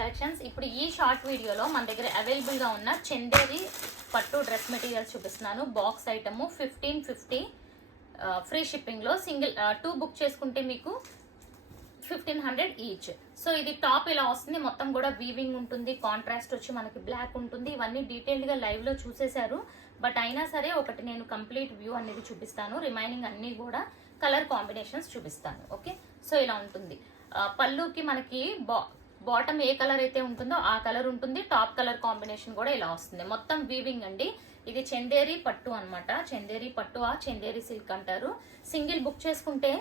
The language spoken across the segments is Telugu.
కలెక్షన్స్. ఇప్పుడు ఈ షార్ట్ వీడియోలో మన దగ్గర అవైలబుల్గా ఉన్న చందేరి పట్టు డ్రెస్ మెటీరియల్స్ చూపిస్తున్నాను. బాక్స్ ఐటమ్ 1550 ఫ్రీ షిప్పింగ్లో. సింగిల్ 2 బుక్ చేసుకుంటే మీకు 1500 ఈచ్. సో ఇది టాప్ ఇలా వస్తుంది, మొత్తం కూడా వీవింగ్ ఉంటుంది, కాంట్రాస్ట్ వచ్చి మనకి బ్లాక్ ఉంటుంది. ఇవన్నీ డీటెయిల్డ్గా లైవ్లో చూసేశారు, బట్ అయినా సరే ఒకటి నేను కంప్లీట్ వ్యూ అనేది చూపిస్తాను. రిమైనింగ్ అన్నీ కూడా కలర్ కాంబినేషన్స్ చూపిస్తాను. ఓకే, సో ఇలా ఉంటుంది. పళ్ళుకి మనకి బాటమ్ ఏ కలర్ అయితే ఉంటుందో ఆ కలర్ ఉంటుంది. టాప్ కలర్ కాంబినేషన్ కూడా ఇలా వస్తుంది. మొత్తం వీవింగ్ అండి. ఇది చందేరి పట్టు అనమాట. చందేరి పట్టు చందేరి సిల్క్ అంటారు. సింగిల్ బుక్ చేసుకుంటే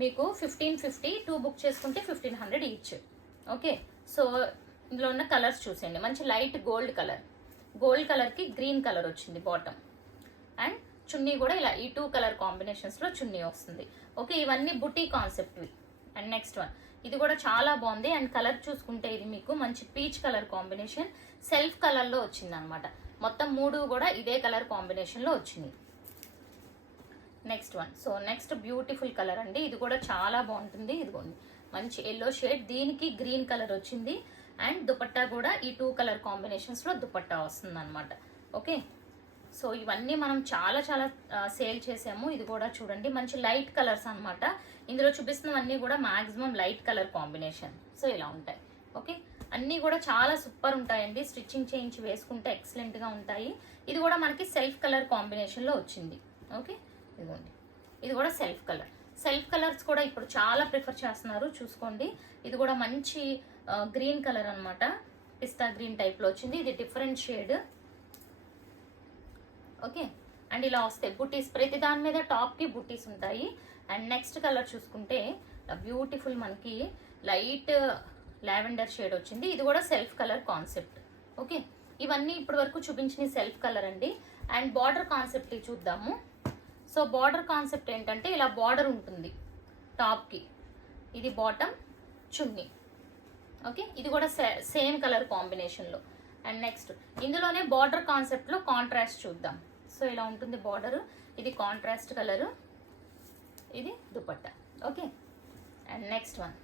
మీకు 1550, 2 బుక్ చేసుకుంటే 1500 ఈచ్. ఓకే, సో ఇందులో ఉన్న కలర్స్ చూసేయండి. మంచి లైట్ గోల్డ్ కలర్, గోల్డ్ కలర్కి గ్రీన్ కలర్ వచ్చింది బాటమ్. అండ్ చున్నీ కూడా ఇలా ఈ 2 కలర్ కాంబినేషన్స్లో చున్నీ వస్తుంది. ఓకే, ఇవన్నీ బుటీ కాన్సెప్ట్వి. అండ్ నెక్స్ట్ వన్, ఇది కూడా చాలా బాగుంది. అండ్ కలర్ చూసుకుంటే ఇది మీకు మంచి పీచ్ కలర్ కాంబినేషన్, సెల్ఫ్ కలర్లో వచ్చింది అనమాట. మొత్తం 3 కూడా ఇదే కలర్ కాంబినేషన్లో వచ్చింది. Next one, so next beautiful colour అండి. ఇది కూడా చాలా బాగుంటుంది. ఇదిగోండి మంచి ఎల్లో షేడ్, దీనికి గ్రీన్ కలర్ వచ్చింది. అండ్ దుపట్టా కూడా ఈ 2 కలర్ కాంబినేషన్స్లో దుపట్టా వస్తుంది అనమాట. ఓకే, సో ఇవన్నీ మనం చాలా చాలా సేల్ చేసాము. ఇది కూడా చూడండి మంచి లైట్ కలర్స్ అనమాట. ఇందులో చూపిస్తున్నవన్నీ కూడా maximum light colour combination. So ఇలా ఉంటాయి. ఓకే, అన్నీ కూడా చాలా సూపర్ ఉంటాయండి. స్టిచ్చింగ్ చేయించి వేసుకుంటే ఎక్సలెంట్గా ఉంటాయి. ఇది కూడా మనకి సెల్ఫ్ కలర్ కాంబినేషన్లో వచ్చింది. ఓకే, ఇదిగోండి ఇది కూడా సెల్ఫ్ కలర్. సెల్ఫ్ కలర్స్ కూడా ఇప్పుడు చాలా ప్రిఫర్ చేస్తున్నారు, చూసుకోండి. ఇది కూడా మంచి గ్రీన్ కలర్ అనమాట, పిస్తా గ్రీన్ టైప్లో వచ్చింది. ఇది డిఫరెంట్ షేడ్. ఓకే, అండ్ ఇలా వస్తాయి బుటీస్, ప్రతి దాని మీద టాప్కి బుటీస్ ఉంటాయి. అండ్ నెక్స్ట్ కలర్ చూసుకుంటే బ్యూటిఫుల్ మనకి లైట్ లావెండర్ షేడ్ వచ్చింది. ఇది కూడా సెల్ఫ్ కలర్ కాన్సెప్ట్. ఓకే, ఇవన్నీ ఇప్పటి వరకు చూపించిన సెల్ఫ్ కలర్ అండి. అండ్ బార్డర్ కాన్సెప్ట్ చూద్దాము. సో బార్డర్ కాన్సెప్ట్ ఏంటంటే ఇలా బార్డర్ ఉంటుంది టాప్కి, ఇది బాటమ్, చున్నీ. ఓకే, ఇది కూడా సేమ్ కలర్ కాంబినేషన్లో. అండ్ నెక్స్ట్ ఇందులోనే బార్డర్ కాన్సెప్ట్లో కాంట్రాస్ట్ చూద్దాం. సో ఇలా ఉంటుంది బార్డర్, ఇది కాంట్రాస్ట్ కలరు, ఇది dupatta. Okay, and next one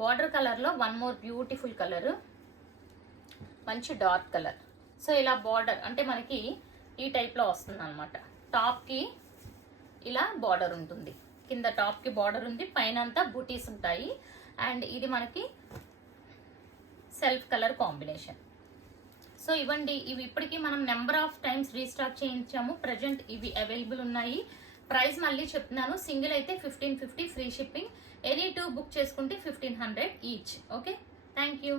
border కలర్లో వన్ మోర్ బ్యూటిఫుల్ కలరు, మంచి డార్క్ కలర్. సో ఇలా బార్డర్ అంటే మనకి ఈ టైప్లో వస్తుంది అనమాట. టాప్కి ఇలా బార్డర్ ఉంటుంది, కింద టాప్కి బార్డర్ ఉంది, పైన అంతా బూటీస్ ఉంటాయి. అండ్ ఇది మనకి సెల్ఫ్ కలర్ కాంబినేషన్. సో ఇవ్వండి, ఇవి ఇప్పటికీ మనం నెంబర్ ఆఫ్ టైమ్స్ రీస్టాక్ చేయించాము. ప్రజెంట్ ఇవి అవైలబుల్ ఉన్నాయి. ప్రైస్ మళ్ళీ చెప్తున్నాను, సింగిల్ అయితే 1550 ఫ్రీ షిప్పింగ్, ఎనీ 2 బుక్ చేసుకుంటే 1500 ఈచ్. Okay, thank you.